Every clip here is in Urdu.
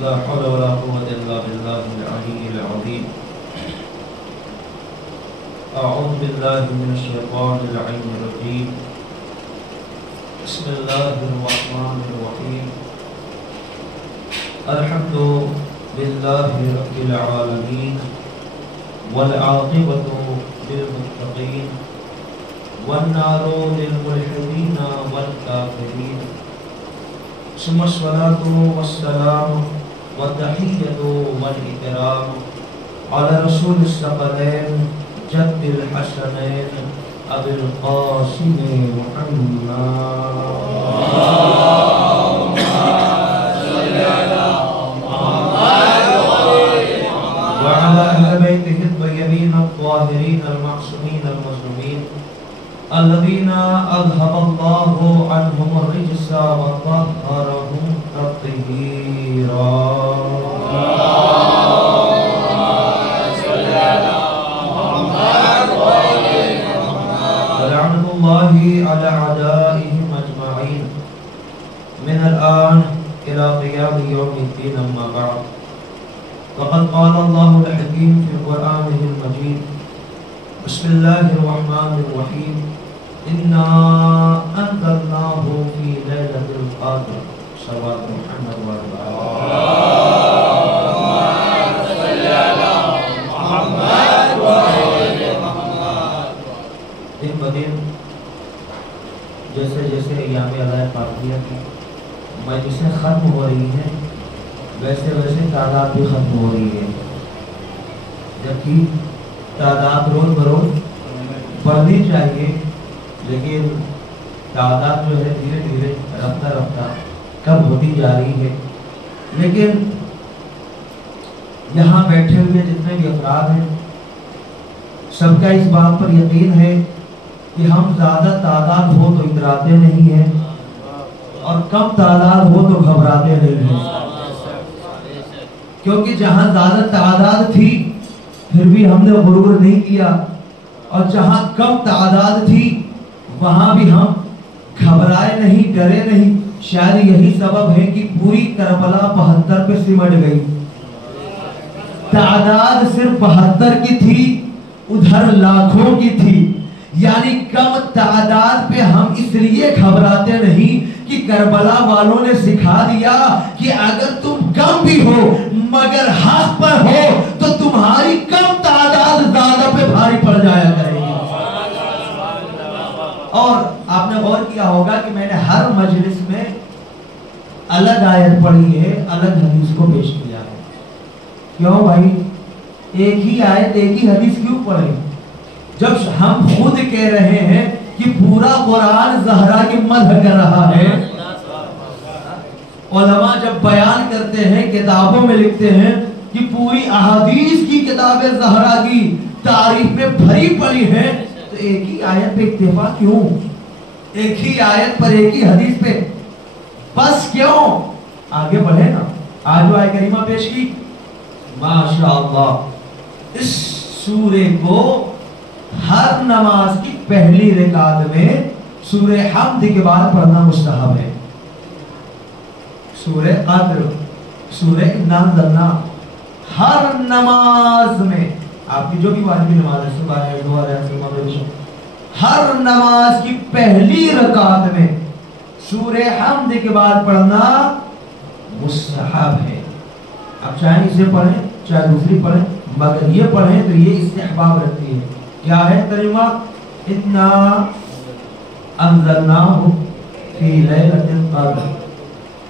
لا حول ولا قوة إلا بالله العلي العظيم. أعوذ بالله من الشيطان اللعين الرجيم. بسم الله الرحمن الرحيم. الحمد لله رب العالمين والعاقبة للمتقين والنار للملحدين والكافرين. ثم الصلاة والسلام والتحية والإكرام على رسول الثقلين جد الحسنين أبي القاسم محمد وعلى أهل بيته الطيبين الطاهرين المعصومين المظلومين الذين أذهب الله عنهم الرجس وطهرهم تطهيرا. ولعنة الله على أعدائهم أجمعين من الآن إلى قيام يوم الدين. أما بعد، وقد قال الله الحكيم في قرآنه المجيد: بسم الله الرحمن الرحيم. إنا أنزلناه في ليلة القدر. صلوات محمد وعلى دن بدن جیسے جیسے ایام علیہ پاکیہ کی مجلسیں ختم ہو رہی ہیں، ویسے ویسے تعداد بھی ختم ہو رہی ہے، جبکہ تعداد روز بروز بڑھنی چاہیے، لیکن تعداد جو ہے دھیرے دھیرے رفتہ رفتہ کم ہوتی جا رہی ہے. لیکن یہاں بیٹھے ہوئے جتنے بھی افراد ہیں، سب کا اس بات پر یقین ہے کہ ہم زیادہ تعداد ہو تو اتراتے نہیں ہیں اور کم تعداد ہو تو گھبراتے نہیں ہیں، کیونکہ جہاں زیادہ تعداد تھی پھر بھی ہم نے غرور نہیں کیا، اور جہاں کم تعداد تھی وہاں بھی ہم گھبرائے نہیں، ڈرے نہیں. شاید یہی سبب ہے کہ پوری کربلا 72 پہ سمٹ گئی. تعداد صرف 72 کی تھی، ادھر لاکھوں کی تھی. یعنی کم تعداد پہ ہم اس لیے گھبراتے نہیں کہ کربلا والوں نے سکھا دیا کہ اگر تم کم بھی ہو مگر حق پر ہو تو تمہاری کم تعداد زیادہ پہ بھاری پڑ جایا کرے گی. اور آپ نے غور کیا ہوگا کہ میں نے ہر مجلس میں الگ آیت پڑھی ہے، الگ حدیث کو پیش کیا ہے. کیوں بھائی؟ ایک ہی آیت ایک ہی حدیث کیوں پڑھیں جب ہم خود کہہ رہے ہیں کہ پورا قرآن زہرا کی مدح کر رہا ہے. علماء جب بیان کرتے ہیں، کتابوں میں لکھتے ہیں کہ پوری احادیث کی کتابیں زہرا کی تعریف میں بھری پڑی ہیں، تو ایک ہی آیت پہ اکتفا کیوں؟ ایک ہی آیت پر، ایک ہی حدیث پہ بس کیوں؟ آگے بڑھے نا. آج وہ آیت کریمہ پیش کی، ماشاءاللہ. اس سورے کو ہر نماز کی پہلی رکعت میں سورہ حمد کے بعد پڑھنا مستحب ہے. سورہ قدر، سورہ نازلنا ہر نماز میں، آپ کی جو بھی واجبی نماز ہے، صبح ہے، ظہر ہے، مغرب ہے، ہر نماز کی پہلی رکعت میں سورہ حمد کے بعد پڑھنا مستحب ہے. اب چاہے اسے پڑھیں چاہے دوسری پڑھیں، مگر یہ پڑھیں تو یہ استحباب رکھتی ہے. کیا ہے ترجمہ؟ انا انزلناہ فی لیلۃ القدر.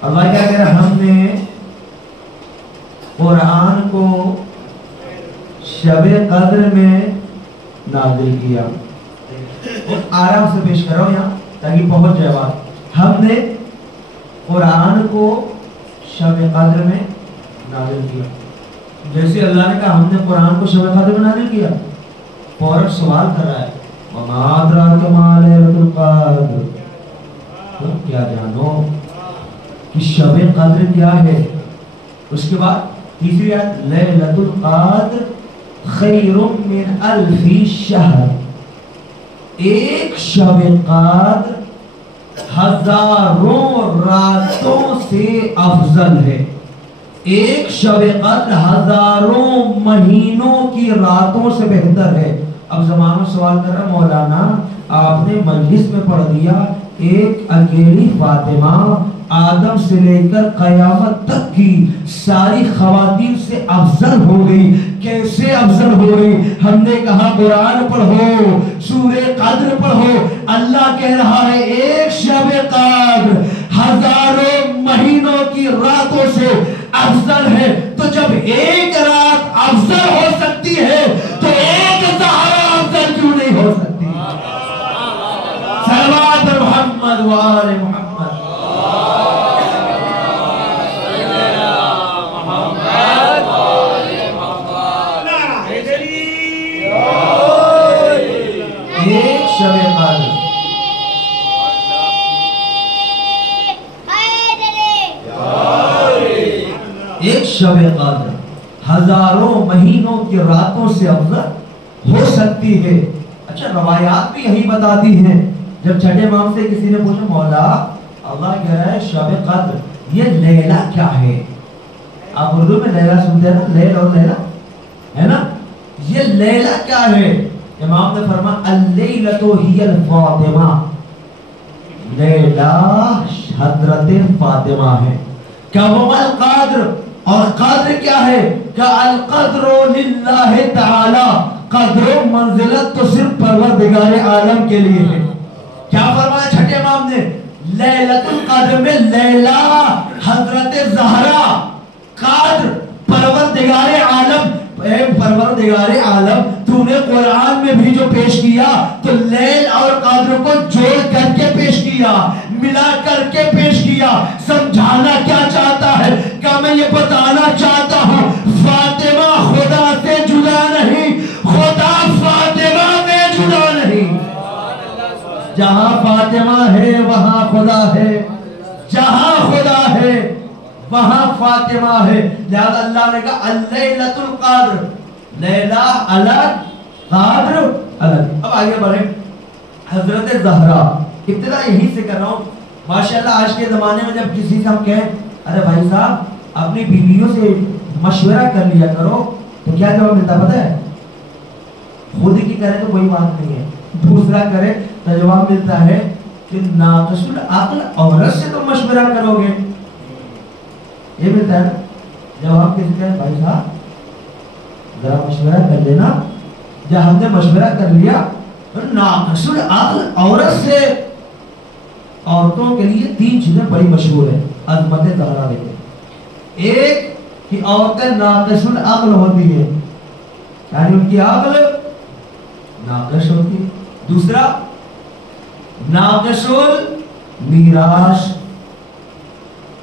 اللہ کیا کہہ رہا؟ ہم نے قرآن کو شب قدر میں نازل کیا. اور آرام سے پیش کرو یہاں تاکہ پہنچ جائے بات. ہم نے قرآن کو شب قدر میں نازل کیا. جیسے اللہ نے کہا ہم نے قرآن کو شب قدر میں نازل کیا، فوراً سوال کر رہا ہے وَمَا أَدْرَاكَ مَا لَيْلَةُ الْقَدْرِ. کیا جانو کہ شب قدر کیا ہے. اس کے بعد تیسری آیت لیلۃ القدر خیر من الف شہر. ایک شب قدر ہزاروں راتوں سے افضل ہے. ایک شب قدر ہزاروں مہینوں کی راتوں سے بہتر ہے. اب زمانوں سوال کر رہا مولانا آپ نے مجلس میں پڑھ دیا ایک اکیلی فاطمہ آدم سے لے کر قیامت تک کی ساری خواتین سے افضل ہو گئی. کیسے افضل ہو گئی؟ ہم نے کہا قرآن پڑھو، سورہ قدر پڑھو. اللہ کہہ رہا ہے ایک شب قدر ہزاروں مہینوں کی راتوں سے افضل ہے. تو جب ایک رات افضل ہو سکتی ہے تو ایک زہرا افضل کیوں نہیں ہو سکتی؟ صلوات محمد و آل محمد. ایک شب قدر ایک شب قدر ہزاروں مہینوں کی راتوں سے افضل ہو سکتی ہے. اچھا روایات بھی یہی بتاتی ہیں. جب چھٹے امام سے کسی نے پوچھا مولا اللہ کہہ رہا ہے شب قدر یہ لیلہ کیا ہے؟ آپ اردو میں لیلہ سنتے ہیں نا، لیل اور لیلہ ہے نا، یہ لیلہ کیا ہے؟ امام نے فرمایا اللیلۃ ہی الفاطمہ، لیلہ حضرت فاطمہ ہے. کیا وہ القدر، اور قدر کیا ہے؟ کہ القدر للہ تعالی، قدر و منزلت تو صرف پروردگار عالم کے لیے ہے. کیا فرمایا چھٹے امام نے؟ لیلۃ القدر میں لیلہ حضرت زہرا، قدر پروردگار عالم. اے پروردگار عالم تو نے قرآن میں بھی جو پیش کیا تو لیل اور قدر کو جوڑ کر کے پیش کیا، ملا کر کے پیش کیا. سمجھانا کیا چاہتا ہے؟ کہ میں یہ بتانا چاہتا ہوں فاطمہ خدا سے جدا نہیں، خدا فاطمہ سے جدا نہیں. جہاں فاطمہ ہے وہاں خدا ہے، جہاں خدا ہے وہاں فاطمہ ہے. لہذا اللہ نے کہا اللیلۃ القدر، لیلہ الگ قدر الگ. اب آگے بڑھیں. حضرت زہرا ابتدا یہی سے کر رہا ہوں. ماشاءاللہ آج کے زمانے میں جب کسی سے ہم کہیں ارے بھائی صاحب اپنی بیویوں سے مشورہ کر لیا کرو تو کیا جواب ملتا پتہ ہے؟ خود کی کرے تو کوئی بات نہیں ہے، دوسرا کرے تو جواب ملتا ہے کہ ناقص العقل عورت سے تم مشورہ کرو گے. یہ ملتا ہے. جب ہم کسی کہیں بھائی صاحب ذرا مشورہ کر لینا، جب ہم نے مشورہ کر لیا تو ناقص العقل عورت سے. عورتوں کے لیے تین چیزیں بڑی مشہور ہیں عظمت زہرا میں. ایک کہ عورتیں ناقص العقل ہوتی ہیں، یعنی ان کی عقل ناقص ہوتی ہے. دوسرا ناقص المیراث،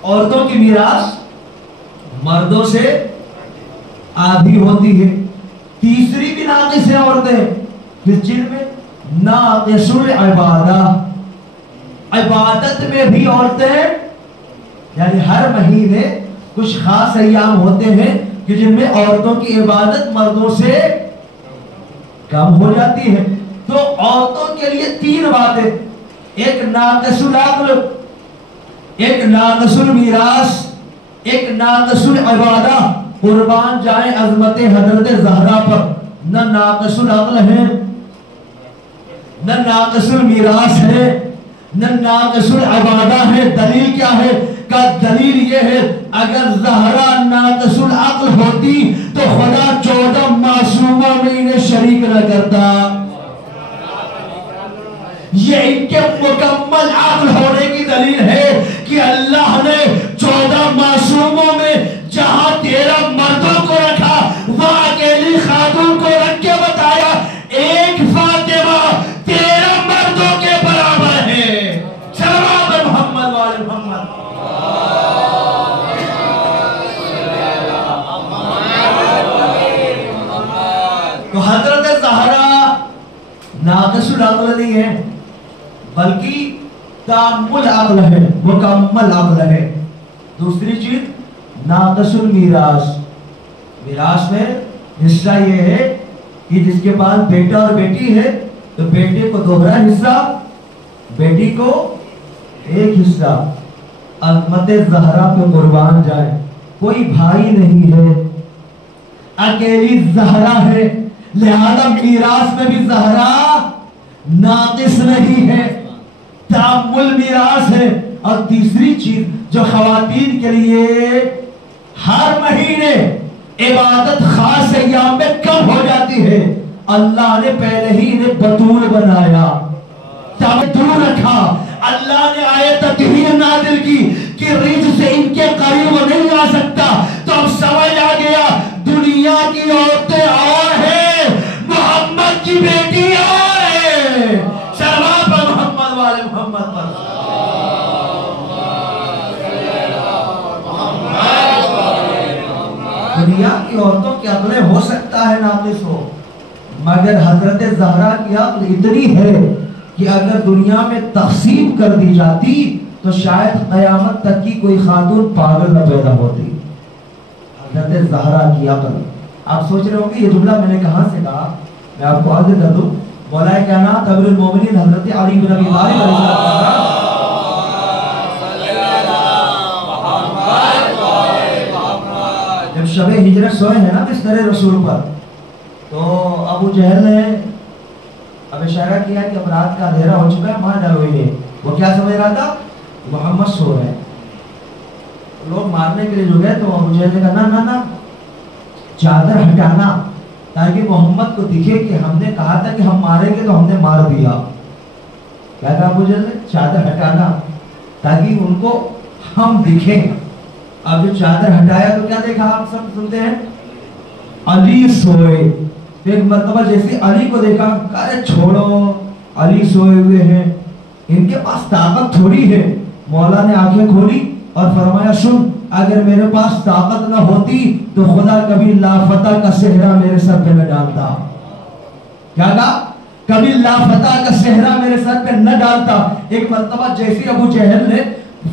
عورتوں کی میراث مردوں سے آدھی ہوتی ہے. تیسری بھی ناقص ہے عورتیں کس چیز میں؟ ناقص العبادہ، عبادت میں بھی عورتیں، یعنی ہر مہینے کچھ خاص ایام ہوتے ہیں کہ جن میں عورتوں کی عبادت مردوں سے کم ہو جاتی ہے. تو عورتوں کے لیے تین باتیں، ایک ناقص العقل، ایک ناقص المیراث، ایک ناقص العبادہ. قربان جائیں عظمت حضرت زہرا پر، نہ ناقص العقل ہے، نہ ناقص المیراث ہے، نہ ناقص العبادہ ہے. دلیل کیا ہے؟ کہ دلیل یہ ہے اگر زہرا ناقص العقل ہوتی تو خدا 14 معصومہ میں انہیں شریک نہ کرتا. یہ ان کے مکمل عقل ہونے کی دلیل ہے کہ اللہ نے 14 معصوموں میں جہاں 13 مردوں کو رکھا وہاں اکیلی خاتون کو رکھ کے بتایا ایک فاطمہ 13 مردوں کے برابر ہے. صلوات محمد و آل محمد. تو حضرت زہرا ناقص العقل نہیں ہے بلکہ تامل عقل ہے، مکمل عقل ہے. دوسری چیز ناقص المیراث، میراث میں حصہ یہ ہے کہ جس کے پاس بیٹا اور بیٹی ہے تو بیٹے کو دوہرا حصہ، بیٹی کو ایک حصہ. عظمت زہرا پہ قربان جائے. کوئی بھائی نہیں ہے، اکیلی زہرا ہے، لہذا میراث میں بھی زہرا ناقص نہیں ہے، تعمل میراث ہے۔ اور تیسری چیز جو خواتین کے لیے ہر مہینے عبادت خاص ایام میں کم ہو جاتی ہے، اللہ نے پہلے ہی انہیں بطول بنایا، دور رکھا۔ اللہ نے آیت تطہیر نازل کی کہ رجس سے ان کے قریب نہیں آ سکتا، تو اب سمجھ آ گیا دنیا کی عورتیں اور ہیں، محمد کی بیٹی اور ہے۔ صلوات پر محمد والے محمد پر۔ دنیا کی عورتوں کی عقلیں ہو سکتا ہے ناقص ہو، مگر حضرت زہرا کی عقل اتنی ہے کہ اگر دنیا میں تقسیم کر دی جاتی تو شاید قیامت تک کی کوئی خاتون پاگل نہ پیدا ہوتی۔ حضرت زہرا کی عقل، آپ سوچ رہے ہوں گے یہ جملہ میں نے کہاں سے کہا، میں آپ کو واضح کر دوں۔ مولا کائنات امیر المومنین حضرت علی بن ابی طالب علیہ السلام جب شب ہجرت سوئے ہیں نا بستر رسول پر، تو ابو جہل نے اب اشارہ کیا کہ اب رات کا اندھیرا ہو چکا ہے، مار ڈالو انہیں۔ وہ کیا سمجھ رہا تھا؟ محمد سو رہے ہیں۔ لوگ مارنے کے لیے جو گئے تو ابو جہل نے کہا نا نا نا، چادر ہٹانا تاکہ محمد کو دکھے کہ ہم نے کہا تھا کہ ہم ماریں گے تو ہم نے مار دیا۔ کیا کہا ابو جہل نے؟ چادر ہٹانا تاکہ ان کو ہم دکھیں۔ اب جو چادر ہٹایا تو کیا دیکھا؟ آپ سب سنتے ہیں، علی سوئے۔ ایک مرتبہ جیسے علی کو دیکھا، کہا چھوڑو علی سوئے ہوئے ہیں، ان کے پاس طاقت تھوڑی ہے۔ مولا نے آنکھیں کھولی اور فرمایا سن، اگر میرے پاس طاقت نہ ہوتی تو خدا کبھی لافتہ کا صحرا میرے سر پہ نہ ڈالتا۔ کیا کہا؟ کبھی لافتہ کا صحرا میرے سر پہ نہ ڈالتا۔ ایک مرتبہ جیسے ابو جہل نے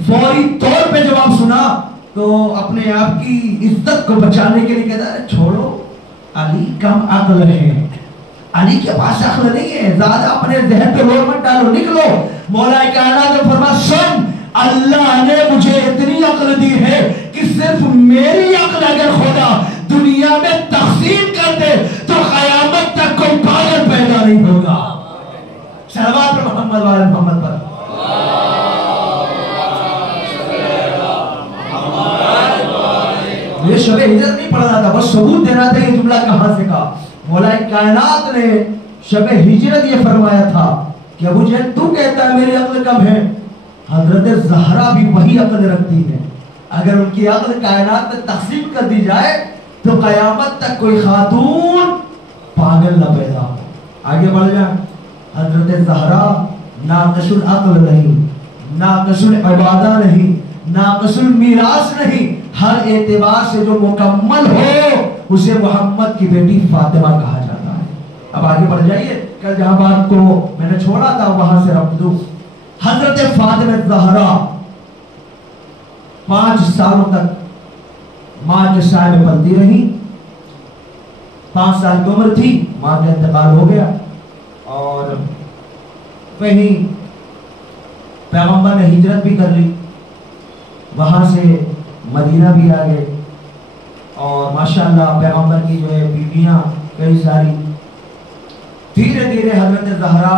فوری طور پہ جواب سنا تو اپنے آپ کی عزت کو بچانے کے لیے کہتا ہے چھوڑو، علی کم عقل ہے، علی کے پاس عقل نہیں ہے، زیادہ اپنے ذہن پہ زور مت ڈالو، نکلو۔ مولا کائنات نے فرمایا سن، اللہ نے مجھے اتنی عقل دی ہے کہ صرف میری عقل اگر خدا دنیا میں تقسیم کر دے تو قیامت تک کوئی پاگل پیدا نہیں ہوگا۔ صلوات پر محمد والے محمد پر۔ یہ شب ہجرت نہیں پڑھنا تھا، بس ثبوت دینا تھا یہ جملہ کہاں سے کہا۔ مولا کائنات نے شب ہجرت یہ فرمایا تھا کہ ابو جہل تو کہتا ہے میری عقل کم ہے، حضرت زہرا بھی وہی عقل رکھتی ہے، اگر ان کی عقل کائنات میں تقسیم کر دی جائے تو قیامت تک کوئی خاتون پاگل نہ پیدا ہو۔ آگے بڑھ جائیں۔ حضرت زہرا ناقص العقل نہیں، ناقص العبادہ نہیں، ناقص المیراث نہیں، ہر اعتبار سے جو مکمل ہو اسے محمد کی بیٹی فاطمہ کہا جاتا ہے۔ اب آگے بڑھ جائیے، کل جہاں بات کو میں نے چھوڑا تھا وہاں سے ربط دوں۔ حضرت فاطمہ زہرا 5 سالوں تک ماں کے سائے میں پلتی رہی۔ 5 سال کی عمر تھی، ماں کا انتقال ہو گیا، اور کہیں پیغمبر نے ہجرت بھی کر لی، وہاں سے مدینہ بھی آ گئے، اور ماشاءاللہ پیغمبر کی جو ہے بیویاں کئی ساری۔ دھیرے دھیرے حضرت زہرا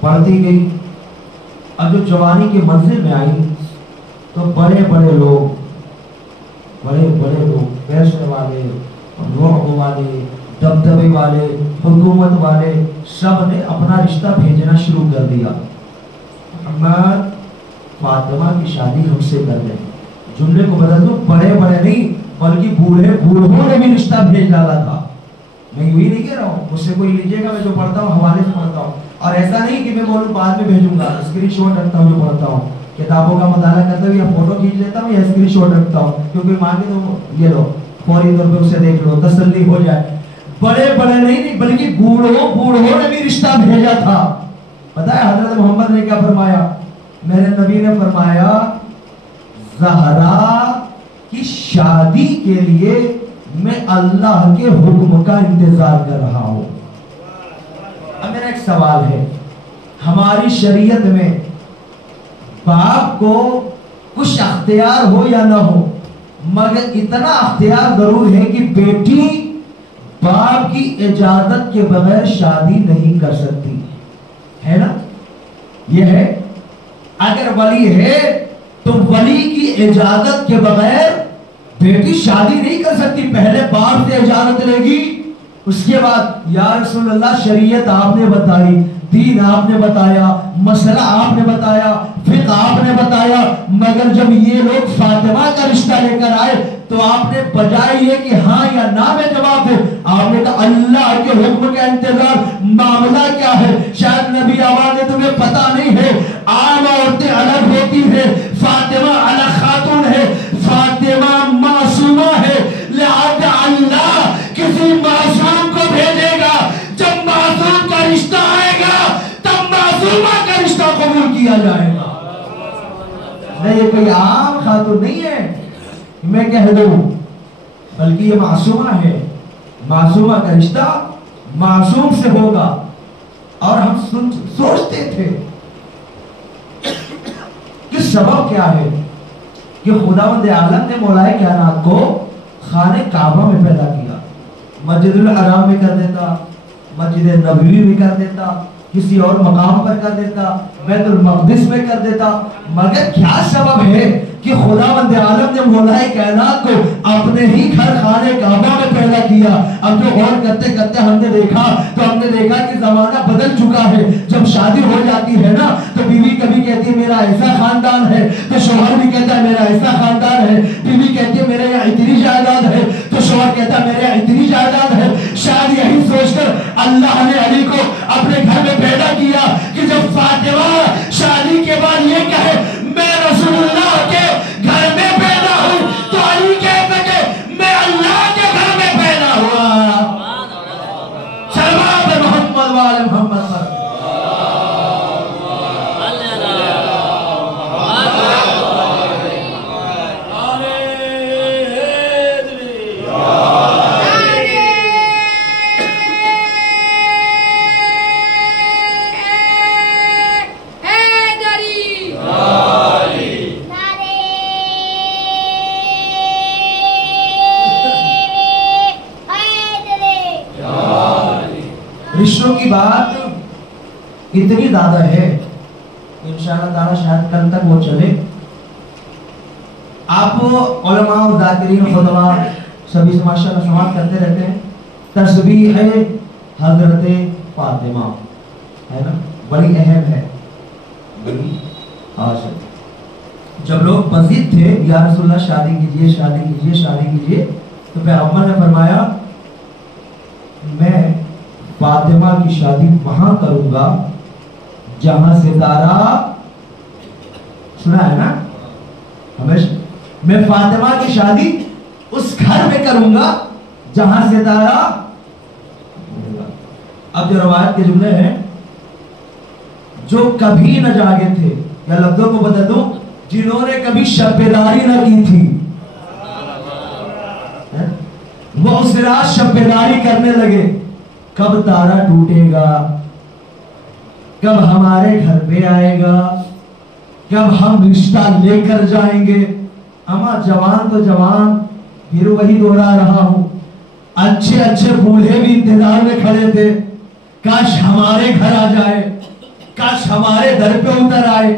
بڑھتی گئی، اب جو جوانی کی منزل میں آئی تو بڑے بڑے لوگ پیسے والے، رعب والے، دبدبے والے، حکومت والے، سب نے اپنا رشتہ بھیجنا شروع کر دیا۔ محمد فاطمہ کی شادی ہم سے کر دیں۔ جملے کو بدل دو، بڑے بڑے نہیں بلکہ بوڑھوں نے بھی رشتہ بھیج ڈالا تھا۔ میں یوں ہی نہیں کہہ رہا ہوں، مجھ سے کوئی لیجیے گا، میں جو پڑھتا ہوں حوالے سے پڑھتا ہوں، اور ایسا نہیں کہ میں بولوں بعد میں بھیجوں گا، اسکرین شاٹ رکھتا ہوں جو پڑھتا ہوں، کتابوں کا مطالعہ کرتا ہوں یا فوٹو کھینچ لیتا ہوں یا اسکرین شاٹ رکھتا ہوں، کیونکہ مانگے تو یہ لو فوری طور پہ اسے دیکھ لو، تسلی ہو جائے۔ بڑے بڑے نہیں بلکہ بوڑھوں نے بھی رشتہ بھیجا تھا۔ پتہ ہے حضرت محمد نے کیا فرمایا؟ میرے نبی نے فرمایا زہرا کی شادی کے لیے میں اللہ کے حکم کا انتظار کر رہا ہوں۔ اب میرا ایک سوال ہے، ہماری شریعت میں باپ کو کچھ اختیار ہو یا نہ ہو، مگر اتنا اختیار ضرور ہے کہ بیٹی باپ کی اجازت کے بغیر شادی نہیں کر سکتی ہے نا. یہ ہے اگر ولی ہے تو ولی کی اجازت کے بغیر بیٹی شادی نہیں کر سکتی. پہلے باپ سے اجازت لے گی, اس کے بعد یا رسول اللہ شریعت آپ نے بتائی, دین آپ نے بتایا, مسئلہ آپ نے بتایا, فقہ آپ نے بتایا, مگر جب یہ لوگ فاطمہ کا رشتہ لے کر آئے تو آپ نے بجائے یہ کہ ہاں یا نہ میں جواب دے, آپ نے کہا اللہ کے حکم کا انتظار, معاملہ کیا ہے؟ شاید نبی آباد نے تمہیں پتا نہیں ہے, عام عورتیں الگ ہوتی ہیں, فاطمہ الگ خاتون ہے, فاطمہ معصومہ ہے, لہذا اللہ کسی معصوم کو بھیجے گا, جب معصوم کا رشتہ آئے گا تب معصومہ کا رشتہ قبول کیا جائے گا. نہیں یہ کوئی عام خاتون نہیں ہے میں کہہ دوں, بلکہ یہ معصومہ ہے. معصومہ کا رشتہ معصوم سے ہوگا. اور ہم سوچتے تھے کہ سبب کیا ہے کہ خداوند عالم نے مولا کائنات کو خانہ کعبہ میں پیدا کیا. مسجد الحرام میں کر دیتا, مسجد نبوی میں کر دیتا, کسی اور مقام پر کر دیتا, بیت المقدس میں کر دیتا, مگر کیا سبب ہے کہ خداوند عالم نے مولا کائنات کو اپنے ہی گھر خانہ کعبہ میں پیدا کیا. اب جو غور کرتے کرتے ہم نے دیکھا تو ہم نے دیکھا کہ زمانہ بدل چکا ہے. جب شادی ہو جاتی ہے نا تو بیوی کبھی کہتی ہے میرا ایسا خاندان ہے, تو شوہر بھی کہتا ہے میرا ایسا خاندان ہے. بیوی کہتی ہے میرے یہاں اتنی جائیداد ہے, تو شوہر کہتا ہے میرے یہاں اتنی جائیداد ہے. شاید یہی سوچ کر اللہ نے علی کو اپنے گھر میں پیدا کیا کہ جب فاطمہ شادی کے بعد یہ کہے میں رسول اللہ کے گھر میں پیدا ہوں, تو علی کہتا کہ میں اللہ کے گھر میں پیدا ہوا. صلوات محمد وآل محمد پر. رشتوں کی بات اتنی زیادہ ہے انشاءاللہ تعالی شاید کل تک وہ چلے. آپ علماء و ذاکرین خطبہ سبھی سے ماشاءاللہ سماعت کرتے رہتے ہیں. تسبیح حضرت فاطمہ ہے نا, بڑی اہم ہے. جب لوگ مزید تھے یا رسول اللہ شادی کیجئے شادی کیجئے شادی کیجئے, تو پیغمبر نے فرمایا میں فاطمہ کی شادی وہاں کروں گا جہاں ستارہ, سنا ہے نا ہمیشہ, میں فاطمہ کی شادی اس گھر میں کروں گا جہاں ستارہ. اب جو روایت کے جملے ہیں جو کبھی نہ جاگے تھے, یا لفظوں کو بتا دوں جنہوں نے کبھی شب بیداری نہ کی تھی, وہ اس رات شب بیداری کرنے لگے. کب تارا ٹوٹے گا, کب ہمارے گھر پہ آئے گا, کب ہم رشتہ لے کر جائیں گے. اما جوان تو جوان, پھر وہی دوہرا رہا ہوں, اچھے اچھے بوڑھے بھی انتظار میں کھڑے تھے, کاش ہمارے گھر آ جائے, کاش ہمارے در پہ اتر آئے.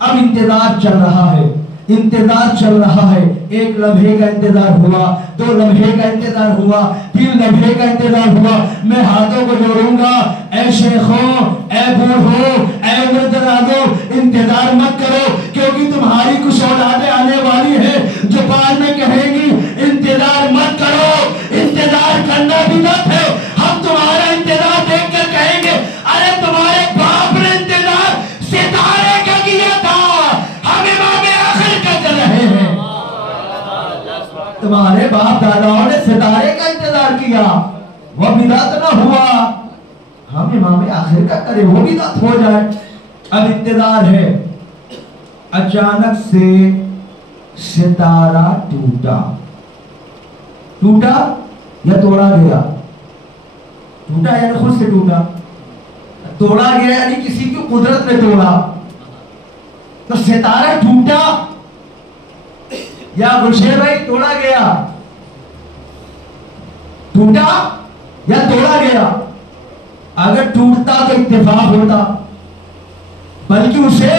اب انتظار چل رہا ہے, انتظار چل رہا ہے. ایک لمحے کا انتظار ہوا, دو لمحے کا انتظار ہوا, تین لمحے کا انتظار ہوا. میں ہاتھوں کو جوڑوں گا, اے شیخوں, اے بوڑھوں, اے عمر درازوں, انتظار مت کرو, کیونکہ تمہاری کچھ اولادیں آنے والی ہیں جو بعد میں کہیں گی انتظار مت کرو, انتظار کرنا بدعت ہے. ہم تمہارا انتظار دیکھ کر کہیں گے ارے تمہارے باپ نے انتظار ستارے کا کیا تھا, ہم امام آخر کا کر رہے ہیں. تمہارے باپ داداؤں نے ستارے کا انتظار کیا, وہ بدعت نہ ہوا, ہم امام آخر کا کرے وہ بدعت ہو جائے. اب انتظار ہے. اچانک سے ستارہ ٹوٹا. ٹوٹا یا توڑا گیا؟ ٹوٹا یعنی خود سے ٹوٹا, توڑا گیا یعنی کسی کی قدرت نے توڑا. تو ستارہ ٹوٹا یا گلشے بھائی توڑا گیا؟ ٹوٹا یا توڑا گیا؟ اگر ٹوٹتا تو اتفاق ہوتا، بلکہ اسے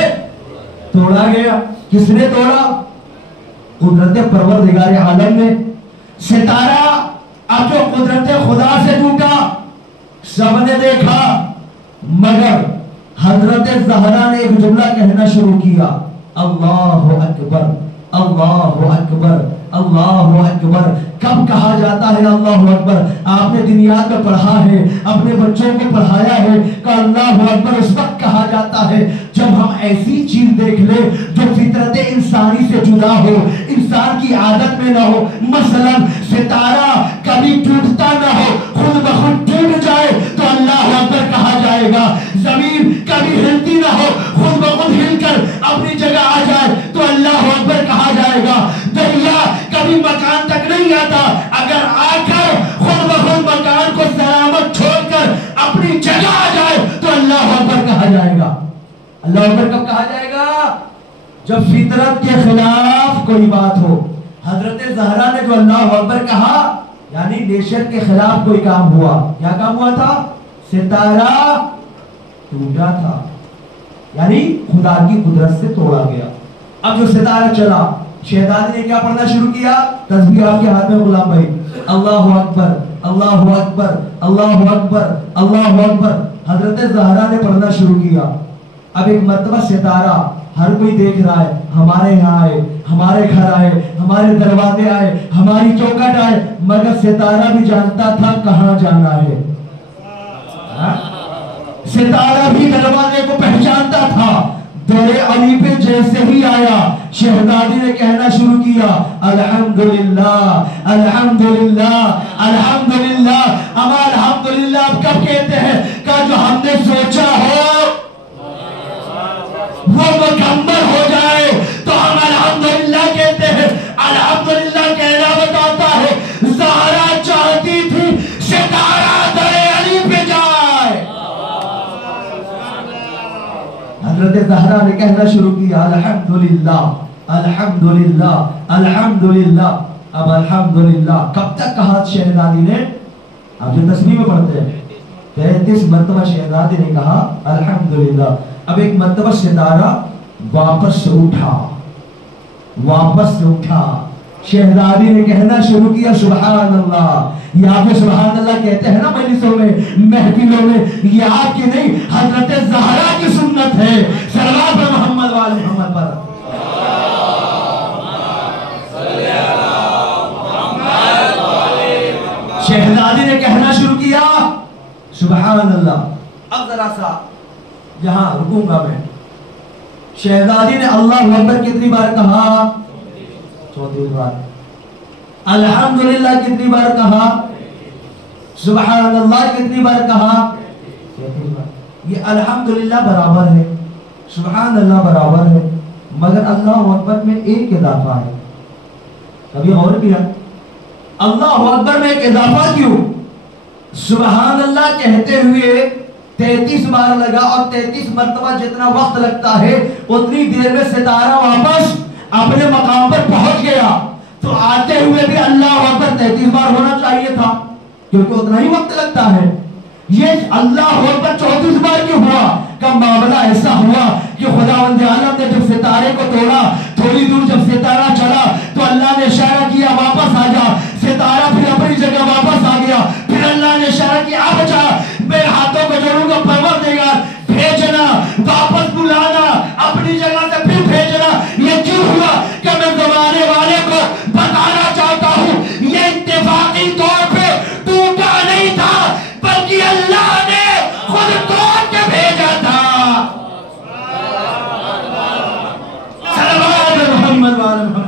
توڑا گیا۔ کس نے توڑا؟ قدرت پروردگار عالم نے۔ ستارہ اب جو قدرت خدا سے ٹوٹا سب نے دیکھا، مگر حضرت زہرا نے ایک جملہ کہنا شروع کیا، اللہ اکبر اللہ اکبر اللہ اکبر۔ کب کہا جاتا ہے اللہ اکبر؟ آپ نے دنیات میں پڑھا ہے، اپنے بچوں کو پڑھایا ہے کہ اللہ اکبر اس وقت کہا جاتا ہے جب ہم ایسی چیز دیکھ لیں جو فطرت انسانی سے جدا ہو، انسان کی عادت میں نہ ہو۔ مثلا ستارہ کبھی ٹوٹتا نہ ہو، خود بخود ٹوٹ جائے تو اللہ اکبر کہا جائے گا۔ زمین کبھی ہلتی نہ ہو، خود بخود ہل کر اپنی جگہ آ جائے تو اللہ اکبر کہا جائے گا۔ دریا کبھی مکان تک نہیں آتا، اگر آ کر خود بخود مکان کو سلامت چھوڑ کر اپنی جگہ آ جائے تو اللہ اکبر کہا جائے گا۔ اللہ اکبر کب کہا جائے گا؟ جب فطرت کے خلاف کوئی بات ہو۔ حضرت زہرا نے جو اللہ اکبر کہا یعنی نیچر کے خلاف کوئی کام ہوا۔ کیا کام ہوا تھا؟ ستارہ ٹوٹا تھا، یعنی خدا کی قدرت سے توڑا گیا۔ اب جو ستارہ چلا، شہزادی نے کیا پڑھنا شروع کیا؟ تسبیح آپ کے ہاتھ میں غلام بھائی، اللہ اکبر اللہ اکبر اللہ اکبر اللہ اکبر۔ حضرت زہرا نے پڑھنا شروع کیا۔ اب ایک مرتبہ ستارہ ہر کوئی دیکھ رہا ہے، ہمارے یہاں آئے، ہمارے گھر آئے، ہمارے دروازے آئے، ہماری چوکھٹ آئے، مگر ستارہ بھی جانتا تھا کہاں جانا ہے۔ ستارہ بھی دروازے کو پہچانتا تھا۔ دور علی پہ جیسے ہی آیا، شہزادی نے کہنا شروع کیا، الحمدللہ الحمدللہ الحمدللہ۔ ہم الحمدللہ اب کب کہتے ہیں کہ جو ہم نے سوچا ہو وہ مکمل ہو جائے تو ہم الحمدللہ کہتے ہیں۔ الحمدللہ کہنا بتاتا ہے زہرا چاہتی تھی ستارہ در علی پہ جائے۔ حضرت زہرا نے کہنا شروع کیا، الحمدللہ الحمدللہ الحمدللہ۔ اب الحمدللہ کب تک کہا شہزادی نے؟ اب جو تسبیح میں پڑھتے ہیں 33 مرتبہ شہزادی نے کہا الحمدللہ۔ اب ایک مرتبہ ستارہ واپس سے اٹھا، شہزادی نے کہنا شروع کیا سبحان اللہ۔ یہاں پہ سبحان اللہ کہتے ہیں نا مجلسوں میں، محفلوں میں، یہ آپ کی نہیں حضرت زہرا کی سنت ہے۔ صلوات پر محمد وآل محمد پر۔ شہزادی نے کہنا شروع کیا سبحان اللہ۔ اب ذرا سا یہاں رکوں گا میں۔ شہزادی نے اللہ اکبر کتنی بار کہا؟ 34 بار۔ الحمدللہ کتنی بار کہا؟ سبحان اللہ کتنی بار کہا؟ 33 بار۔ یہ الحمدللہ برابر ہے، سبحان اللہ برابر ہے، مگر اللہ اکبر میں ایک اضافہ ہے۔ کبھی اور کیا؟ اللہ اکبر میں ایک اضافہ کیوں؟ سبحان اللہ کہتے ہوئے 33 بار لگا، اور 33 مرتبہ جتنا وقت لگتا ہے اتنی دیر میں ستارہ واپس اپنے مقام پر پہنچ گیا۔ تو آتے ہوئے بھی اللہ اکبر 33 بار ہونا چاہیے تھا، کیونکہ اتنا ہی وقت لگتا ہے۔ یہ اللہ اکبر 34 بار کیوں ہوا؟ کا معاملہ ایسا ہوا کہ خداوند عالم نے جب ستارے کو توڑا، تھوڑی دور جب ستارہ چلا تو اللہ نے اشارہ کیا واپس آ جا۔ ستارہ پھر اپنی جگہ واپس آ گیا، پھر اللہ نے اشارہ کیا اب جا، میرے ہاتھوں کو جوڑوں گا پروردگار، بھیجنا، واپس بلانا، اپنی جگہ سے پھر بھیجنا۔ یہ کیوں ہوا کہ میں زمانے والے کو بتانا چاہتا ہوں یہ اتفاقی طور پہ ٹوٹا نہیں تھا، بلکہ اللہ نے خود توڑ کے بھیجا تھا۔ صلوات محمد وآل محمد۔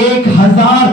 1000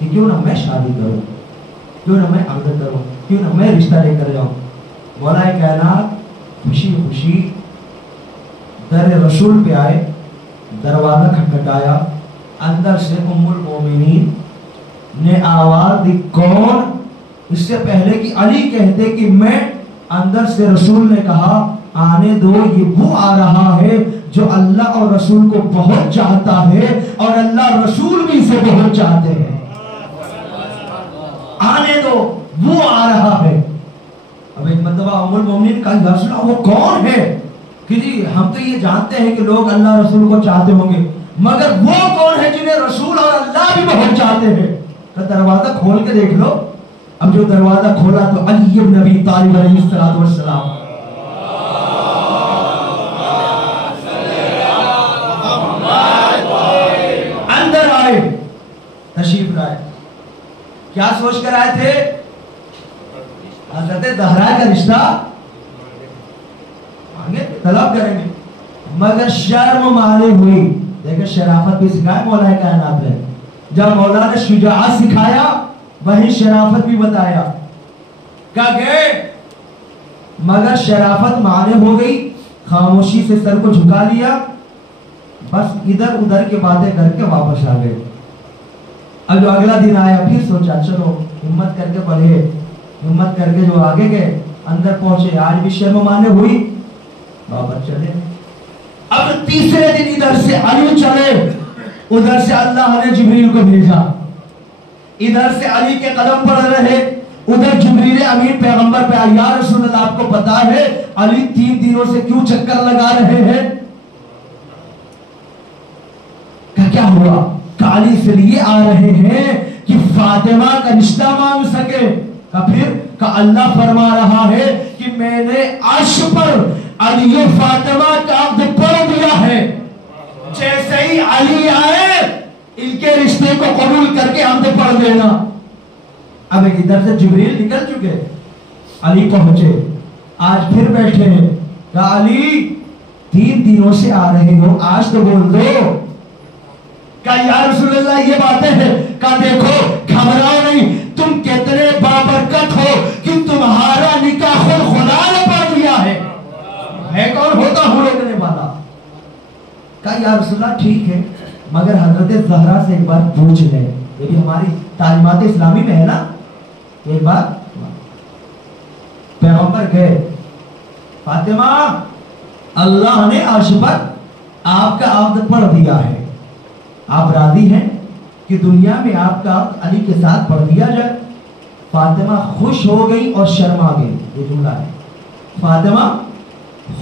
کہ کیوں نہ میں شادی کروں، کیوں نہ میں عقد کروں، کیوں نہ میں رشتہ لے کر جاؤں۔ مولا کائنات خوشی خوشی در رسول پہ آئے، دروازہ کھٹکھٹایا، اندر سے ام المومنین نے آواز دی، کون؟ اس سے پہلے کہ علی کہتے کہ میں، اندر سے رسول نے کہا آنے دو، یہ وہ آ رہا ہے جو اللہ اور رسول کو بہت چاہتا ہے اور اللہ رسول بھی اسے بہت چاہتے ہیں، آنے دو، وہ آ رہا ہے۔ اب ایک مرتبہ ام المومنین کا یا رسول اللہ وہ کون ہے؟ کہ جی ہم تو یہ جانتے ہیں کہ لوگ اللہ رسول کو چاہتے ہوں گے، مگر وہ کون ہے جنہیں رسول اور اللہ بھی بہت چاہتے ہیں؟ کہ دروازہ کھول کے دیکھ لو۔ اب جو دروازہ کھولا تو علی بن ابی طالب علیہ السلام اندر آئے، تشریف لائے۔ کیا سوچ کر آئے تھے؟ حضرت زہرا کا رشتہ طلب کریں گے، مگر شرم مانے ہوئی۔ دیکھیں شرافت بھی سکھائے مولا کائنات نے، جب مولا نے شجاعت سکھایا وہیں شرافت بھی بتایا۔ کہا گئے مگر شرافت مانے ہو گئی، خاموشی سے سر کو جھکا لیا، بس ادھر ادھر کے باتیں کر کے واپس آ گئے۔ اب جو اگلا دن آیا پھر سوچا چلو ہمت کر کے پڑھے، ہمت کر کے جو آگے گئے اندر پہنچے، آج بھی شرم مانے ہوئی، واپس چلے۔ اب تیسرے دن ادھر سے علی چلے، ادھر سے اللہ نے جبریل کو بھیجا، ادھر سے علی کے قدم پڑ رہے، ادھر جبریل امین پیغمبر پہ آیا، یا رسول اللہ آپ کو پتا ہے علی 3 دنوں سے کیوں چکر لگا رہے ہیں؟ کیا ہوا؟ کہ علی اس لیے آ رہے ہیں کہ فاطمہ کا رشتہ مانگ سکے۔ پھر کہ اللہ فرما رہا ہے کہ میں نے عرش پر علی و فاطمہ کا عقد پڑھ دیا ہے، جیسے ہی علی آئے ان کے رشتے کو قبول کر کے عقد پڑھ دینا۔ اب ایک ادھر سے جبریل نکل چکے، علی پہنچے، آج پھر بیٹھے ہیں، کہ علی 3 دنوں سے آ رہے ہو، آج تو بول دو۔ کہ یا رسول اللہ یہ باتیں ہیں، کہ دیکھو گھبراؤ نہیں، تم کتنے بابرکت ہو کہ تمہارا نکاح خود خدا نے پڑھ دیا ہے، میں کون ہوتا ہوں روکنے والا؟ کہ یا رسول اللہ ٹھیک ہے، مگر حضرت زہرا سے ایک بار پوچھ لیں، یہ بھی ہماری تعلیمات اسلامی میں ہے نا، ایک بار پیغمبر گئے، فاطمہ اللہ نے عرش پر آپ کا عقد پڑھ دیا ہے، آپ راضی ہیں کہ دنیا میں آپ کا عقد علی کے ساتھ پڑھ دیا جائے؟ فاطمہ خوش ہو گئی اور شرما گئی، یہ جملہ ہے، فاطمہ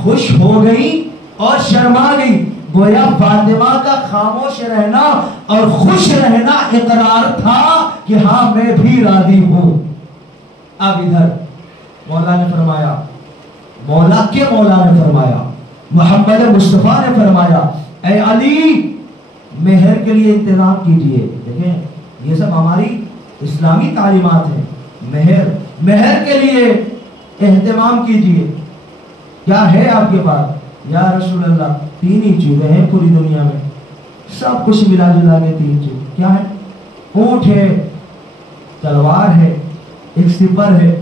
خوش ہو گئی اور شرما گئی، گویا فاطمہ کا خاموش رہنا اور خوش رہنا اقرار تھا کہ ہاں میں بھی راضی ہوں۔ اب ادھر مولا نے فرمایا، مولا نے فرمایا، محمد مصطفیٰ نے فرمایا، اے علی مہر کے لیے انتظام کیجئے۔ دیکھیں یہ سب ہماری اسلامی تعلیمات ہیں، مہر کے لیے اہتمام کیجئے۔ کیا ہے آپ کے پاس؟ یا رسول اللہ 3 ہی چیزیں ہیں پوری دنیا میں، سب کچھ ملا جلا کے 3 چیز کیا ہے؟ اونٹ ہے، تلوار ہے، ایک سپر ہے۔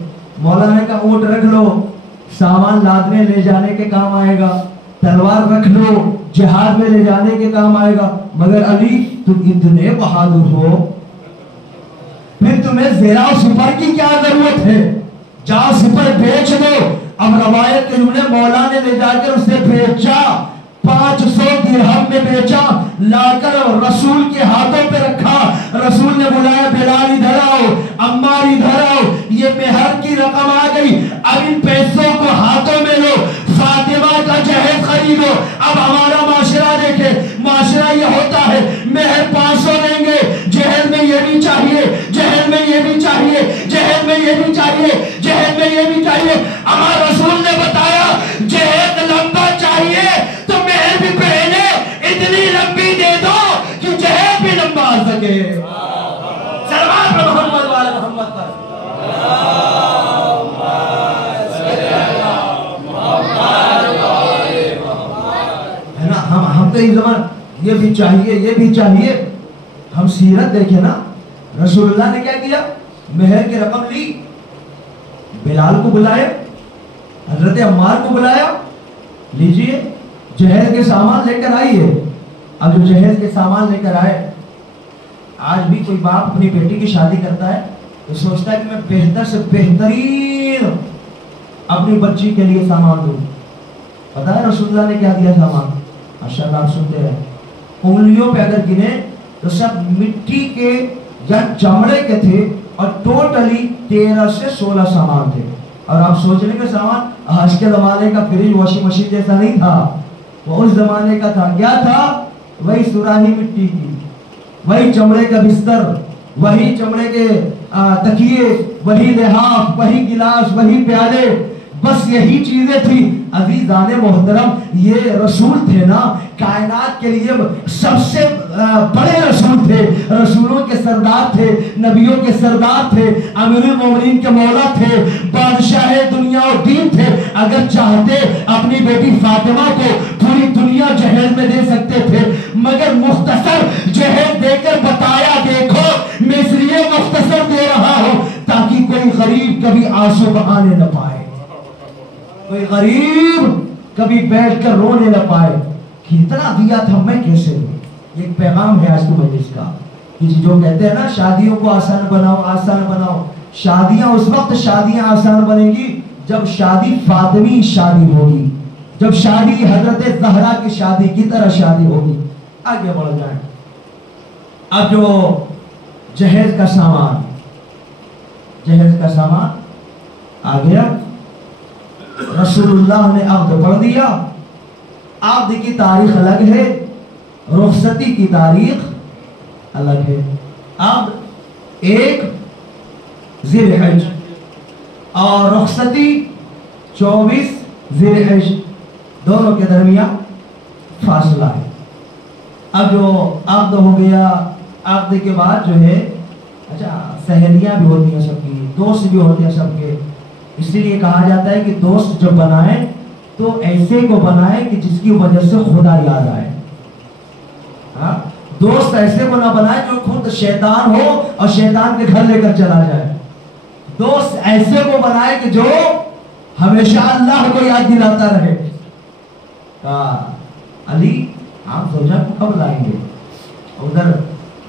مولا نے کہا اونٹ رکھ لو، سامان لادنے لے جانے کے کام آئے گا، تلوار رکھ لو، جہاد میں لے جانے کے کام آئے گا، مگر علی تم اتنے بہادر ہو، پھر تمہیں زیرہ و سپر کی کیا ضرورت ہے؟ جاؤ سپر بیچ دو۔ اب روایت کے جملے مولا نے لے جا کر اسے بیچا، 500 درہم میں بیچا، لا کر رسول کے ہاتھوں پہ رکھا، رسول نے بلایا بلال ادھر آؤ، عمار ادھر آؤ، یہ مہر کی رقم آ گئی، اب ان پیسوں کو ہاتھوں میں لو، فاطمہ کا جہیز خریدو۔ اب ہمارا معاشرہ دیکھے، معاشرہ یہ ہوتا ہے مہر 500 لیں گے، جہیز میں یہ بھی چاہیے، جہیز میں یہ بھی چاہیے، جہیز میں یہ بھی چاہیے، جہیز میں یہ بھی چاہیے۔ ہمارا رسول نے بتایا جہیز لمبا چاہیے تو مہر بھی پہلے اتنی لمبی دے دو کہ جہیز بھی لمبا آ سکے۔ سلوات پر محمد والے محمد پر۔ ہے نا، ہم تو ایک زمان یہ بھی چاہیے، یہ بھی چاہیے۔ ہم سیرت دیکھیں نا، رسول اللہ نے کیا کیا؟ مہر کی رقم لی، بلال کو بلایا، حضرت عمار کو بلایا، لیجئے جہیز کے سامان لے کر آئیے۔ اب جو جہیز کے سامان لے کر آئے، آج بھی کوئی باپ اپنی بیٹی کی شادی کرتا ہے تو سوچتا ہے کہ میں بہتر سے بہترین اپنی بچی کے لیے سامان دوں۔ پتا ہے رسول اللہ نے کیا دیا سامان؟ ماشاءاللہ آپ سنتے ہیں، انگلیوں پہ اگر گنے تو سب مٹی کے یا چمڑے کے تھے، اور ٹوٹلی 13 سے 16 سامان تھے۔ اور آپ سوچ رہے کہ سامان آج کے زمانے کا فریج واشنگ مشین جیسا نہیں تھا، وہ اس زمانے کا تھا۔ کیا تھا؟ وہی سراہی مٹی کی، وہی چمڑے کا بستر، وہی چمڑے کے تکیے، وہی لحاف، وہی گلاس، وہی پیالے، بس یہی چیزیں تھی۔ عزیزان محترم، یہ رسول تھے نا، کائنات کے لیے سب سے بڑے رسول تھے، رسولوں کے سردار تھے، نبیوں کے سردار تھے، امیر المومنین کے مولا تھے، بادشاہ دنیا و دین تھے۔ اگر چاہتے اپنی بیٹی فاطمہ کو پوری دنیا جہیز میں دے سکتے تھے، مگر مختصر جہیز دے کر بتایا دیکھو میں اس لیے مختصر دے رہا ہوں تاکہ کوئی غریب کبھی آنسو بہانے نہ پائے، کوئی غریب کبھی بیٹھ کر رونے نہ پائے کہ اتنا دیا تھا میں کیسے دوں۔ ایک پیغام ہے آج کی مجلس کا کہ جو کہتے ہیں نا شادیوں کو آسان بناؤ، آسان بناؤ، شادیاں اس وقت شادیاں آسان بنیں گی جب شادی فاطمی شادی ہوگی، جب شادی حضرت زہرا کی شادی کی طرح شادی ہوگی۔ آگے بڑھ جائیں۔ اب جو جہیز کا سامان آ گیا، رسول اللہ نے عقد پڑھ دیا۔ عقد کی تاریخ الگ ہے، رخصتی کی تاریخ الگ ہے۔ عقد 1 ذی الحج اور رخصتی 24 ذی الحج، دونوں کے درمیان فاصلہ ہے۔ اب جو عقد ہو گیا، عقد کے بعد جو ہے اچھا سہیلیاں بھی ہوتی ہیں سب کی، دوست بھی ہوتے ہیں سب کے، اس لیے کہا جاتا ہے کہ دوست جب بنائیں تو ایسے کو بنائیں کہ جس کی وجہ سے خدا یاد آئے۔ دوست ایسے کو نہ بنائیں جو خود شیطان ہو اور شیطان کے گھر لے کر چلا جائے۔ دوست ایسے کو بنائے کہ جو ہمیشہ اللہ کو یاد دلاتا رہے۔ علی آپ زوجہ کو کب لائیں گے؟ ادھر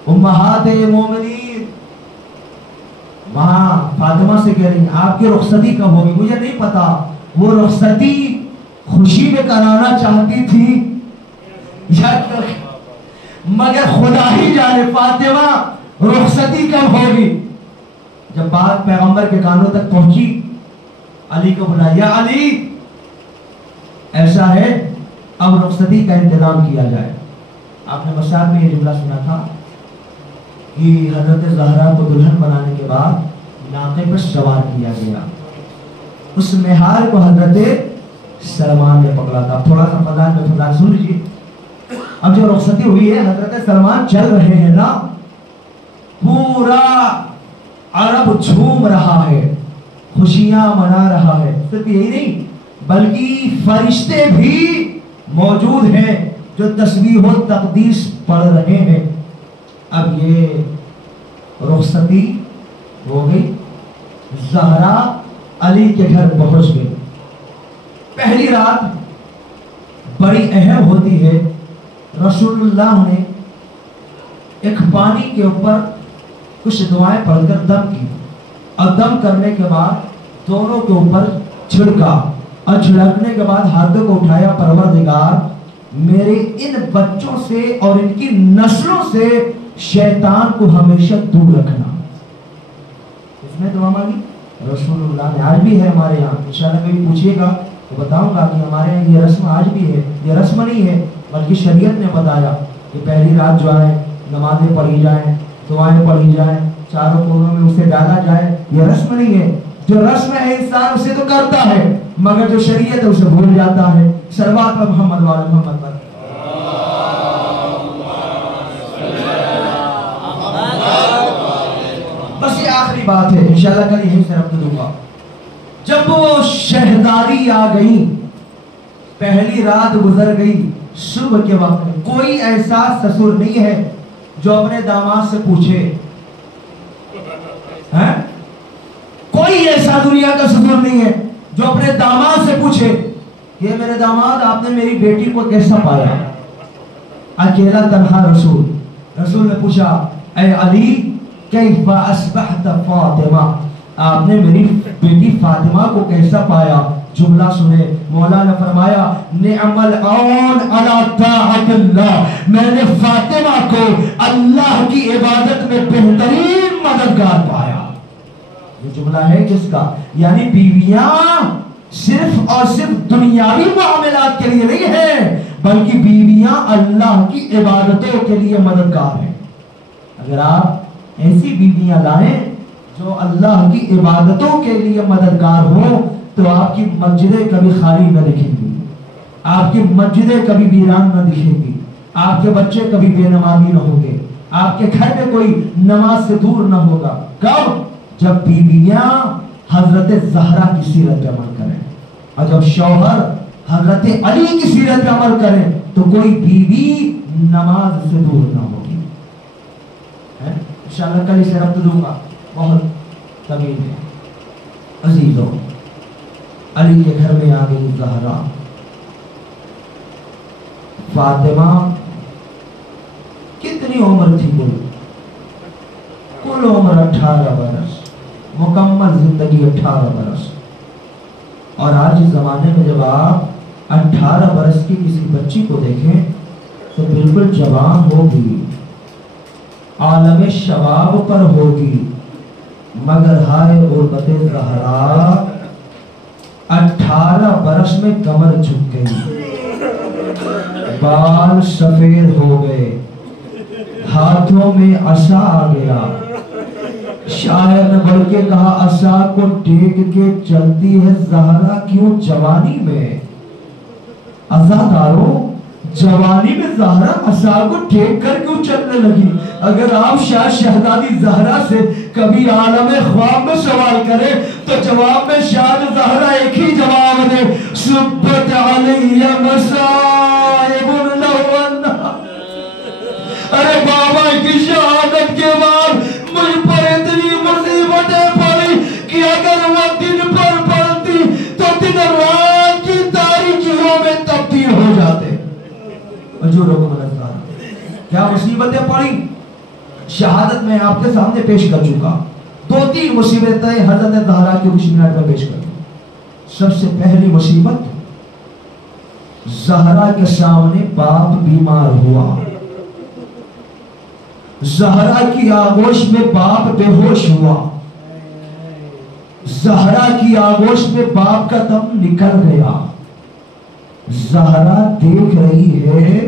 امہات مومنین وہاں فاطمہ سے کہہ رہی ہیں آپ کی رخصتی کب ہوگی؟ مجھے نہیں پتا، وہ رخصتی خوشی میں کرانا چاہتی تھی یا مگر خدا ہی جانے فاطمہ رخصتی کب ہوگی۔ جب بات پیغمبر کے کانوں تک پہنچی، علی کو بلایا، یا علی ایسا ہے اب رخصتی کا انتظام کیا جائے۔ آپ نے مسائل میں یہ جملہ سنا تھا کہ حضرت زہرا کو دلہن بنانے کے بعد ناقے پر سوار کیا گیا، اس مہار کو حضرت سلمان نے پکڑا تھا۔ تھوڑا سا فضان سن لیجیے۔ اب جو رخصتی ہوئی ہے، حضرت سلمان چل رہے ہیں نا، پورا عرب جھوم رہا ہے، خوشیاں منا رہا ہے۔ صرف یہی نہیں بلکہ فرشتے بھی موجود ہیں جو تسبیح و تقدیس پڑھ رہے ہیں۔ اب یہ رخصتی ہو گئی، زہرا علی کے گھر پہنچ گئی۔ پہلی رات بڑی اہم ہوتی ہے۔ رسول اللہ نے ایک پانی کے اوپر کچھ دعائیں پڑھ کر دم کی، اور دم کرنے کے بعد دونوں کے اوپر چھڑکا، اور چھڑکنے کے بعد ہاتھوں کو اٹھایا، پروردگار میرے ان بچوں سے اور ان کی نسلوں سے شیطان کو ہمیشہ دور رکھنا۔ اس میں دعا مانگی رسول اللہ نے۔ آج بھی ہے ہمارے یہاں، انشاءاللہ کبھی پوچھئے گا تو بتاؤں گا کہ ہمارے یہاں یہ رسم آج بھی ہے۔ یہ رسم نہیں ہے بلکہ شریعت نے بتایا کہ پہلی رات جو ہے نمازیں پڑھی جائیں، دعائیں پڑھی جائیں، چاروں کونوں میں اسے ڈالا جائے۔ یہ رسم نہیں ہے، جو رسم ہے انسان اسے تو کرتا ہے مگر جو شریعت ہے اسے بھول جاتا ہے۔ صلوات پر محمد وعلی محمد پر۔ بس یہ آخری بات ہے، انشاءاللہ کل یہیں سے ربط دوں گا۔ جب وہ شہزادی آ گئی، پہلی رات گزر گئی، صبح کے وقت کوئی ایسا سسر نہیں ہے جو اپنے داماد سے پوچھے کوئی ایسا دنیا کا سفر نہیں ہے جو اپنے داماد سے پوچھے کہ میرے داماد آپ نے میری بیٹی کو کیسا پایا؟ اکیلا تنہا رسول نے پوچھا اے علی کیف اصبحت فاطمہ، آپ نے میری بیٹی فاطمہ کو کیسا پایا؟ جملہ سنے، مولا نے فرمایا نعم العون علی طاعت اللہ، میں نے فاطمہ کو اللہ کی عبادت میں بہترین مددگار پایا۔ یہ جملہ ہے کس کا؟ یعنی بیویاں صرف اور صرف دنیاوی معاملات کے لیے نہیں ہیں، بلکہ بیویاں اللہ کی عبادتوں کے لیے مددگار ہیں۔ اگر آپ ایسی بیویاں لائیں جو اللہ کی عبادتوں کے لیے مددگار ہوں تو آپ کی مسجدیں کبھی خالی نہ دکھیں گی، آپ کی مسجدیں کبھی ویران نہ دکھیں گی، آپ کے بچے کبھی بے نمازی نہ ہوں گے، آپ کے گھر میں کوئی نماز سے دور نہ ہوگا۔ کب؟ جب بیویاں حضرت زہرا کی سیرت پہ عمل کریں، اور جب شوہر حضرت علی کی سیرت پہ عمل کریں تو کوئی بیوی نماز سے دور نہ ہوگی۔ انشاءاللہ کل اسے ربط دوں گا، بہت طویل ہے۔ عزیزوں، علی کے گھر میں آ گئی زہرا۔ فاطمہ کتنی عمر تھی؟ کل عمر 18 برس، مکمل زندگی 18 برس۔ اور آج اس زمانے میں جب آپ 18 برس کی کسی بچی کو دیکھیں تو بالکل جوان ہوگی، عالم شباب پر ہوگی، مگر ہائے غربت زہرا 18 برس میں کمر جھک گئی، بال سفید ہو گئے، ہاتھوں میں عصا آ گیا۔ شاعر نے بڑھ کے کہا عصا کو ٹیک کے چلتی ہے زہرا کیوں جوانی میں؟ عزاداروں، جوانی میں زہرا عصا کو ٹیک کر کیوں چلنے لگی؟ اگر آپ شاہ شہزادی زہرا سے کبھی عالم خواب میں سوال کریں تو جواب میں شاہ زہرا ایک ہی جواب دے، سبت علی مصائب لون۔ ارے بابا کی شہادت کے بعد مجھ پر اتنی مصیبتیں پڑی کہ اگر وہ دن پر پڑتی تو دن رات کی تاریکیوں میں تبدیل ہو جاتے۔ کیا مصیبتیں پڑی؟ شہادت میں آپ کے سامنے پیش کر چکا، 2-3 مصیبتیں حضرت زہرا کی کچھ منٹ میں پیش کر دوں۔ سب سے پہلی مصیبت، زہرا کے سامنے باپ بیمار ہوا، زہرا کی آغوش میں باپ بے ہوش ہوا، زہرا کی آغوش میں باپ کا دم نکل گیا۔ زہرا دیکھ رہی ہے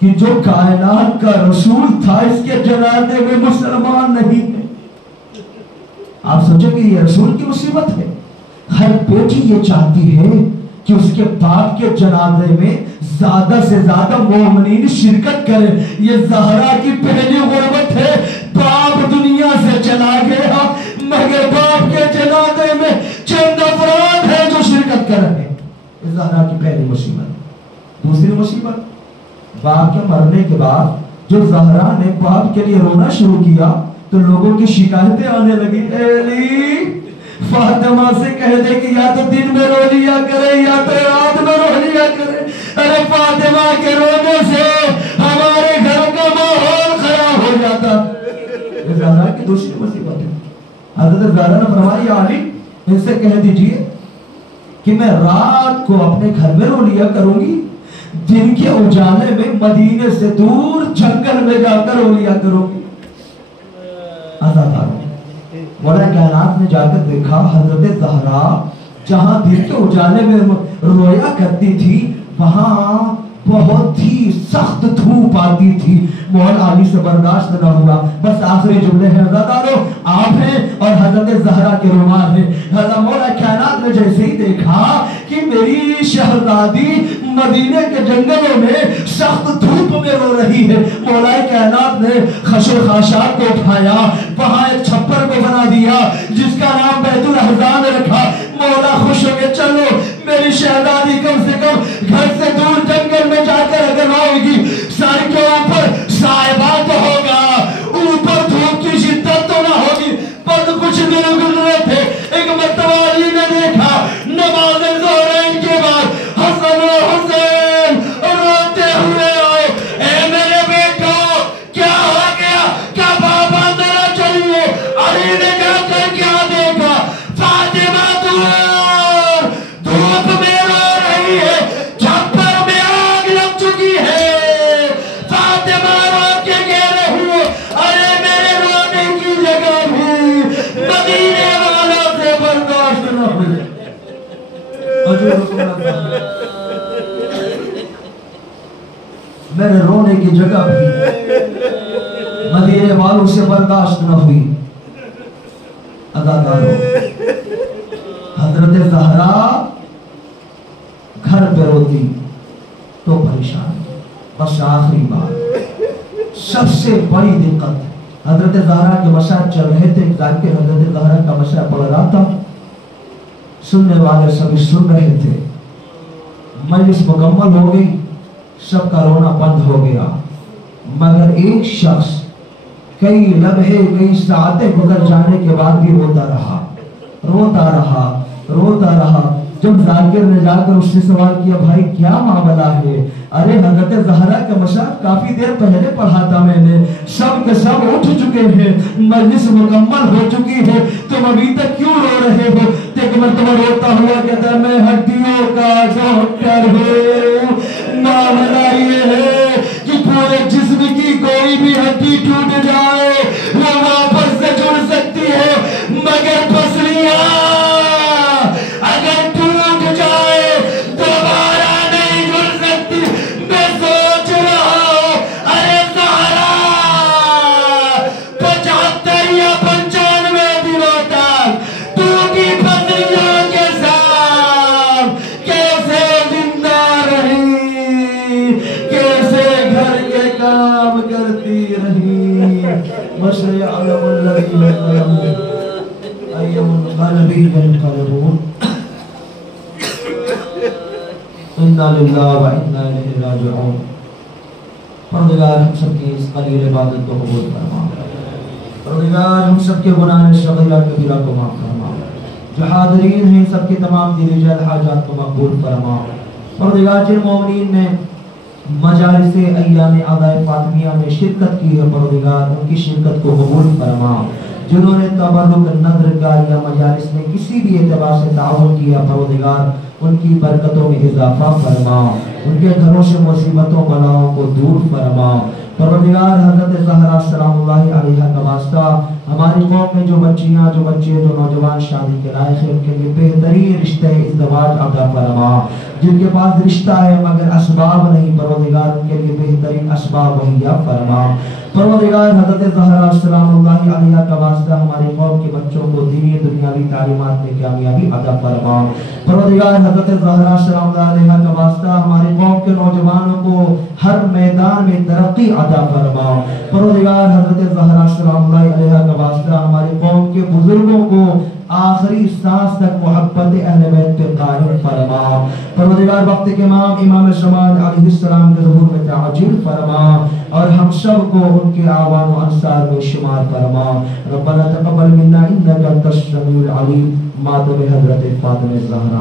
کہ جو کائنات کا رسول تھا اس کے جنازے میں مسلمان نہیں ہے۔ آپ سوچیں کہ یہ رسول کی مصیبت ہے؟ ہر بیٹی یہ چاہتی ہے کہ اس کے باپ کے جنازے میں زیادہ سے زیادہ مومنین شرکت کریں۔ یہ زہرا کی پہلی غربت ہے، باپ دنیا سے چلا گیا مگر باپ کے جنازے میں چند افراد ہیں جو شرکت کر رہے ہیں۔ یہ زہرا کی پہلی مصیبت۔ دوسری مصیبت، باپ کے مرنے کے بعد جو زہرا نے باپ کے لیے رونا شروع کیا تو لوگوں کی شکایتیں آنے لگی، اے علی فاطمہ سے کہہ دے کہ یا تو دن میں رو لیا کرے یا تو رات میں رو لیا کرے۔ ارے فاطمہ کے رونے سے ہمارے گھر کا ماحول خراب ہو جاتا۔ یہ زہرا کی دوسری مصیبت ہے۔ حضرت زہرا نے فرمایا یا علی ان سے کہہ دیجئے کہ میں رات کو اپنے گھر میں رو لیا کروں گی، دن کے اجالے میں مدینے سے دور جنگل میں جا کر رو لیا کروں گی۔ عزاداروں، مولا کائنات نے جا کر دیکھا حضرت زہرا جہاں دن کے اجالے میں رویا کرتی تھی وہاں بہت ہی سخت دھوپ آتی تھی۔ مولا علی سے برداشت نہ ہوا، بس آخری جملے ہیں عزاداروں، آپ ہیں اور حضرت زہرا کے رومال ہیں۔ حضرت مولا کائنات نے جیسے ہی دیکھا کہ میری شہزادی مدینے کے جنگلوں میں سخت دھوپ میں رو رہی ہے، مولا کائنات نے خشو خاشاک کو اٹھایا، وہاں ایک چھپر کو بنا دیا جس کا نام بیت الاحزان رکھا۔ مولا خوش ہو گئے، چلو میری شہزادی کم سے کم گھر سے دور جنگل میں جا کر اگر روئے گی سر کے اوپر سائبہ تو ہوگا، اوپر دھوپ کی شدت تو نہ ہوگی، کچھ دن گزرے تھے، ایک مرتبہ علی نے دیکھا نماز ظہرین کے بعد حسن و حسین روتے ہوئے آئے، اے میرے بیٹا کیا ہو گیا؟ کیا بابا ذرا چلیے؟ علی نے جا کر کیا دیکھا؟ فاطمہ دور دھوپ میں رو رہی ہے، چھپر میں آگ لگ چکی ہے، فاطمہ رو کے کہہ رہی ہے ارے میرے رونے کی جگہ بھی مدینے والا سے برداشت نہ ہوئے۔ میرے رونے کی جگہ بھی مدینے والوں سے برداشت نہ ہوئی۔ اداکاروں، حضرت زہرا گھر پہ روتی تو پریشان، بس آخری بات سب سے بڑی دقت، حضرت زہرا کے مشاہد چل رہے تھے، تاکہ حضرت زہرا کا مشاہد پڑھ رہا تھا، سننے والے سبھی سن رہے تھے، مجلس مکمل ہو گئی، سب کا رونا بند ہو گیا، مگر ایک شخص کئی لمحے کئی ساعتیں گزر جانے کے بعد بھی روتا رہا، روتا رہا، روتا رہا۔ جب ذاکر نے جا کر اس سے سوال کیا بھائی کیا معاملہ ہے؟ ارے حضرت زہرا کا مشاہد کافی دیر پہلے پڑھا تھا میں نے، سب کے سب اٹھ چکے ہیں، مجلس مکمل ہو چکی ہے، تم ابھی تک کیوں رو رہے ہو؟ ایک مرتبہ روتا ہوا کہتا ہے میں ہڈیوں کا ڈاکٹر ہوں، معاملہ یہ ہے کہ پورے جسم کی کوئی بھی ہڈی ٹوٹ جائے وہ واپس سے جڑ سکتی ہے، مگر پسلیاں اگر ٹوٹ جائے دوبارہ نہیں جڑ سکتی۔ میں سوچ رہا ہوں ارے زہرا 75 یا 95 دنوں تک ٹوٹی پسلیوں کے ساتھ کیسے زندہ رہی، کیسے گھر کے کام کرتی رہی۔ مشرع علم الذین ظلموا ایم القلب ينقلبون۔ انا للہ و انا الیہ راجعون۔ پروردگار ہم سب کی اس قلیل عبادت کو قبول فرما، پروردگار ہم سب کے گناہ صغیرہ کبیرہ کو معاف فرما، جو حاضرین ہیں سب کے تمام دل جلد حاجات کو مقبول فرما۔ پروردگار جن مومنین نے مجالس ایام عزائے فاطمیہ میں شرکت کی ہے پروردگار ان کی شرکت کو قبول فرما، جنہوں نے تبرک نظر کا یا مجالس میں کسی بھی اعتبار سے تعاون کیا پروردگار ان کی برکتوں میں اضافہ فرما، ان کے گھروں سے مصیبتوں بلاؤں کو دور فرما۔ پروردگار حضرت زہرا سلام اللہ علیہ کا واسطہ ہماری قوم میں جو بچیاں جو بچے جو نوجوان شادی کے لائق ہیں ان کے لیے بہترین رشتہ ازدواج عطا فرما، جن کے پاس رشتہ ہے مگر اسباب نہیں پروردگار ان کے لیے بہترین اسباب مہیا فرما۔ پروردگار حضرت زہرا سلام اللہ علیہ کا واسطہ ہماری قوم کے بچوں کو دینی دنیاوی تعلیمات میں کامیابی عطا فرما۔ پروردگار حضرت زہرا سلام اللہ علیہ کا واسطہ ہماری قوم کے نوجوانوں کو ہر میدان میں ترقی عطا فرما۔ پروردگار حضرت زہرا سلام اللہ علیہ کا واسطہ ہماری قوم کے بزرگوں کو آخری سانس تک محبت اہل بیت پہ قائم فرما۔ پروردگار وقت کے امام زمان علیہ السلام کے ظہور میں تعجیل فرما اور ہم سب کو ان کے آوان و انصار میں شمار فرما۔ ربنا تقبل منا انک انت السمیع العلیم۔ ماتم حضرت فاطمہ زہرا